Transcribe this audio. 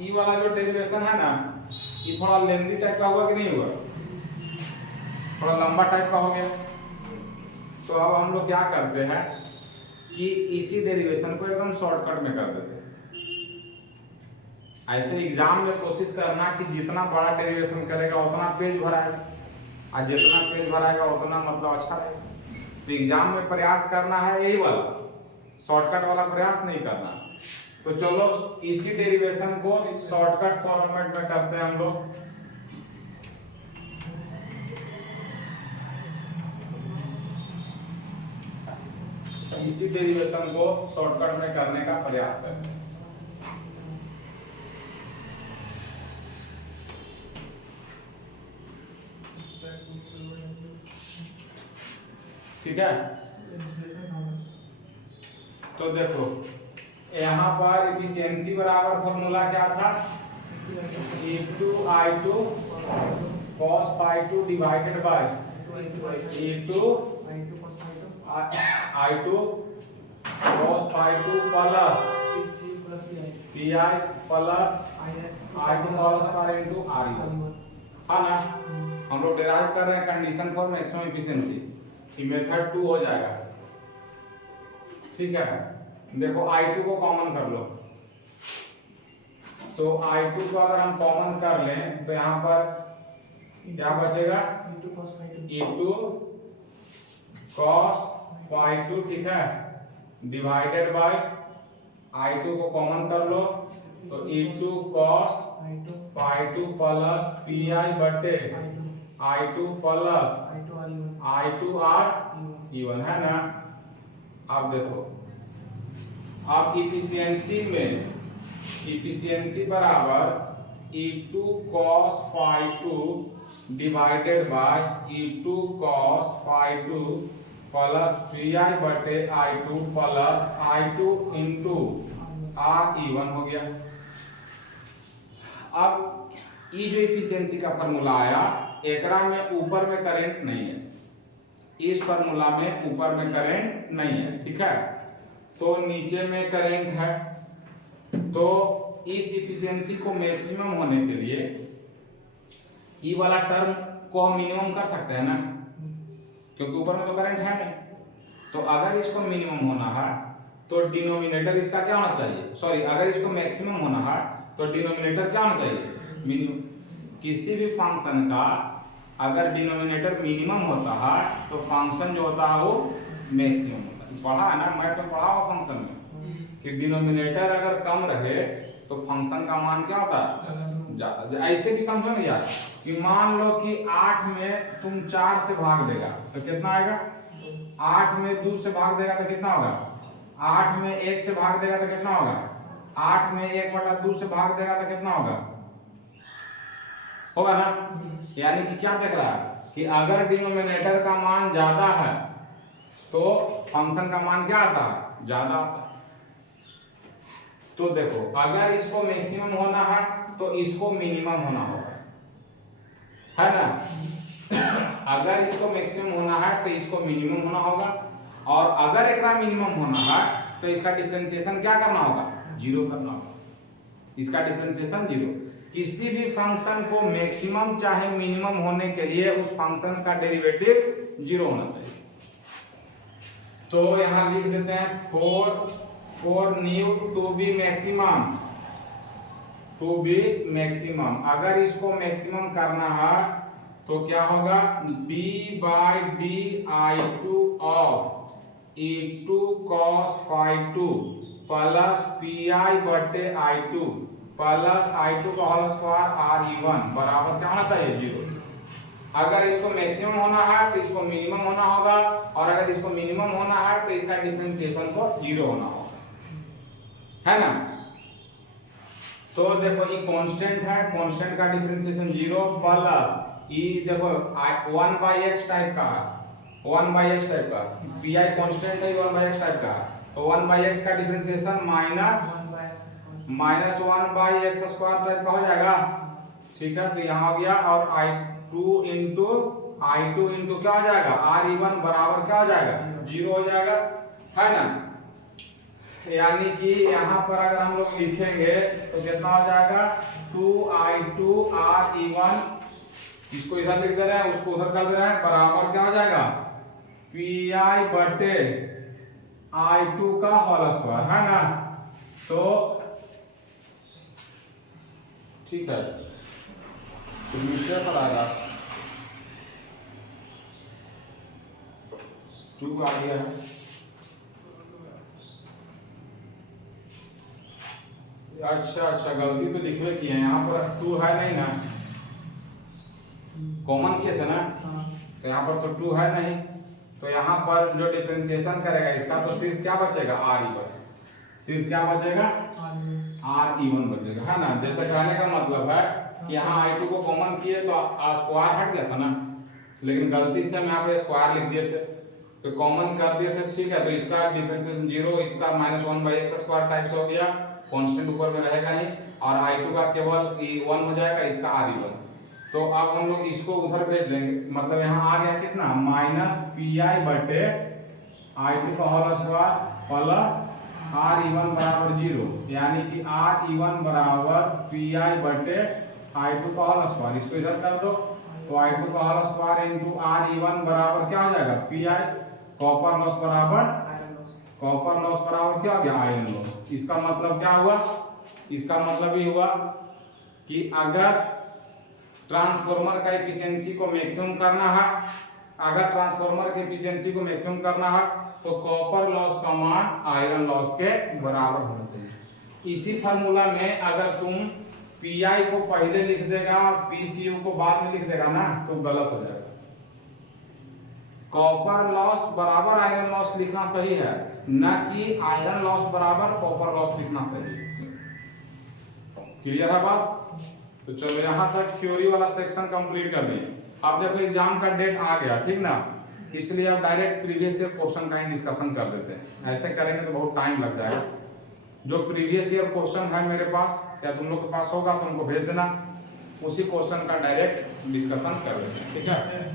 ई वाला जो डेरिवेशन है ना, ये थोड़ा लेंथी टाइप का हुआ कि नहीं हुआ, थोड़ा लंबा टाइप का हो गया। तो अब हम लोग क्या करते हैं कि इसी डेरिवेशन को एकदम शॉर्टकट में कर देते हैं। ऐसे एग्जाम में कोशिश करना कि जितना बड़ा डेरिवेशन करेगा उतना पेज भराएगा, और जितना पेज भराएगा उतना मतलब अच्छा रहेगा। तो एग्जाम में प्रयास करना है यही वाला, शॉर्टकट वाला प्रयास नहीं करना। तो चलो इसी डेरिवेशन को शॉर्टकट फॉर्मेट में करते हैं हम लोग। इसी डेरिवेशन को शॉर्टकट में करने का प्रयास करते हैं। ठीक है, तो देखो यहाँ पर एफिशिएंसी बराबर फॉर्मूला क्या था, E2 I2 cos phi2 divided by E2 I2 cos phi2 plus Pi plus I2 whole square into RE, है ना। हम लोग डेराइव कर रहे हैं कंडीशन फॉर मैक्सिमम एफिशिएंसी, ये मेथड 2 हो जाएगा। ठीक है, देखो I2 को कॉमन कर लो, तो I2 को अगर हम कॉमन कर लें तो यहाँ पर क्या बचेगा, E2 cos phi2, ठीक है, डिवाइडेड बाय I2 को कॉमन कर लो तो E2 cos phi2 plus Pi बटे I2 plus I2 R E1, है ना। अब देखो, अब इफिशिएंसी में इफिशिएंसी बराबर E2 cos phi2 divided by E2 cos phi2 plus Pi बटे I2 plus I2 into RE1 हो गया। अब ये जो इफिशिएंसी का फॉर्मूला आया, एकरा में ऊपर में करंट नहीं है, इस फॉर्मूला में ऊपर में करंट नहीं है, ठीक है, तो नीचे में करंट है। तो इस इफिशिएंसी को मैक्सिमम होने के लिए ई वाला टर्म को हम मिनिमम कर सकते हैं ना, क्योंकि ऊपर में तो करंट है नहीं। तो अगर इसको मिनिमम होना है तो डिनोमिनेटर इसका क्या होना चाहिए, सॉरी, अगर इसको मैक्सिमम होना है तो डिनोमिनेटर क्या होना चाहिए, मिनिमम। किसी भी फंक्शन का अगर डिनोमिनेटर मिनिमम होता है तो फंक्शन जो होता है वो मैक्सिमम होता है। पढ़ा है ना, मैथ में पढ़ा हुआ फंक्शन में कि डिनोमिनेटर अगर कम रहे तो फंक्शन का मान क्या होता है, ज्यादा। ऐसे भी समझो ना यार, कि मान लो कि 8 में तुम 4 से भाग देगा तो कितना आएगा, 8 में 2 से भाग देगा तो कितना होगा, 8 में 1 से भाग देगा तो कितना होगा, 8 में 1/2 से भाग देगा तो कितना होगा ना। यानी कि क्या देख रहा है कि अगर डिनोमिनेटर का मान ज्यादा है तो फंक्शन का मान क्या आता है, ज्यादा आता है। तो देखो, अगर इसको मैक्सिमम होना है तो इसको मिनिमम होना होगा, है ना। अगर इसको मैक्सिमम होना है तो इसको मिनिमम होना होगा, और अगर एकरा मिनिमम होना है तो इसका डिफरेंशिएशन क्या करना होगा, 0 करना होगा। इसका डिफरेंशिएशन 0। किसी भी फंक्शन को मैक्सिमम चाहे मिनिमम होने के लिए उस फंक्शन का डेरिवेटिव 0 होना चाहिए। तो यहां लिख देते हैं for new to be maximum, अगर इसको मैक्सिमम करना है तो क्या होगा, d/di2 of E2 cos phi2 plus Pi बटे I2 प्लस I2 का होल स्क्वायर RE1 बराबर क्या होना चाहिए, 0। अगर इसको मैक्सिमम होना है तो इसको मिनिमम होना होगा, और अगर इसको मिनिमम होना है तो इसका डिफरेंशिएशन को 0 होना होगा, है ना। तो देखो ये कांस्टेंट है, कांस्टेंट का डिफरेंशिएशन 0 प्लस ये देखो 1/x टाइप का है, 1/x टाइप का, Pi कांस्टेंट है, 1/x टाइप का, तो 1/x का differentiation minus 1/x square type का हो जाएगा, ठीक है। तो यहाँ हो गया, और I2 इंटू क्या हो जाएगा, RE1 बराबर क्या हो जाएगा, 0 हो जाएगा, है ना। यानी कि यहाँ पर अगर हम लोग लिखेंगे तो कितना हो जाएगा 2i2 RE1, इसको इधर लिख दे रहे हैं, उसको उधर कर दे रहे हैं, बराबर क्या हो जाएगा Pi बटे I2 का होल स्क्वायर, है ना। तो ठीक है, तो मीटर पर आएगा 2 आ गया है। अच्छा गलती तो लिखवे की है, यहाँ पर 2 है नहीं ना, कॉमन किए थे ना, तो यहाँ पर तो 2 है नहीं, तो यहाँ पर जो डिफरेंशिएशन करेगा इसका तो सिर्फ क्या बचेगा RE1, सिर्फ क्या बचेगा RE1 बचेगा, है ना। जैसे कहने का मतलब है कि यहाँ I2 को कॉमन किए तो स्क्वायर हट गया था ना, लेकिन गलती से हम यहाँ पे स्क्वायर लिख दिए थे, तो कॉमन कर दिए थे, ठीक है। तो इसका डिफरेंशिएशन 0, इसका -1/x स्क्वायर टाइप्स हो गया, कांस्टेंट ऊपर में रहेगा नहीं, और I2 का केवल 1 हो जाएगा, इसका RE1। तो अब हम लोग इसको उधर भेज देंगे, मतलब यहाँ आ गया कितना -Pi बटे I2 का होल स्क्वायर प्लस RE1 बराबर 0, यानी कि RE1 बराबर Pi बटे I2 का होल स्क्वायर, इसको इधर कर दो, तो I2 का होल स्क्वायर इनटू RE1 बराबर क्या हो जाएगा Pi, कॉपर लॉस बराबर क्या हो गया आयरन लॉस। इसका मतलब क्या हुआ, इसका मतलब ये हुआ कि अगर ट्रांसफार्मर का एफिशिएंसी को मैक्सिमम करना है, अगर ट्रांसफार्मर के एफिशिएंसी को मैक्सिमम करना है तो कॉपर लॉस का मान आयरन लॉस के बराबर होना चाहिए। इसी फार्मूला में अगर तुम Pi को पहले लिख देगा और PCU को बाद में लिख देगा ना, तो गलत हो जाएगा। कॉपर लॉस बराबर आयरन लॉस लिखना सही है, न कि आयरन लॉस बराबर कॉपर लॉस लिखना सही है। क्लियर है बात। तो चलो यहाँ तक थ्योरी वाला सेक्शन कंप्लीट कर दिए। अब देखो एग्जाम का डेट आ गया, ठीक ना, इसलिए अब डायरेक्ट प्रीवियस ईयर क्वेश्चन का ही डिस्कशन कर देते हैं। ऐसे करेंगे तो बहुत टाइम लग जाएगा। जो प्रीवियस ईयर क्वेश्चन है मेरे पास या तुम लोग के पास होगा तो उनको भेज देना, उसी क्वेश्चन का डायरेक्ट डिस्कशन कर देते हैं, ठीक है।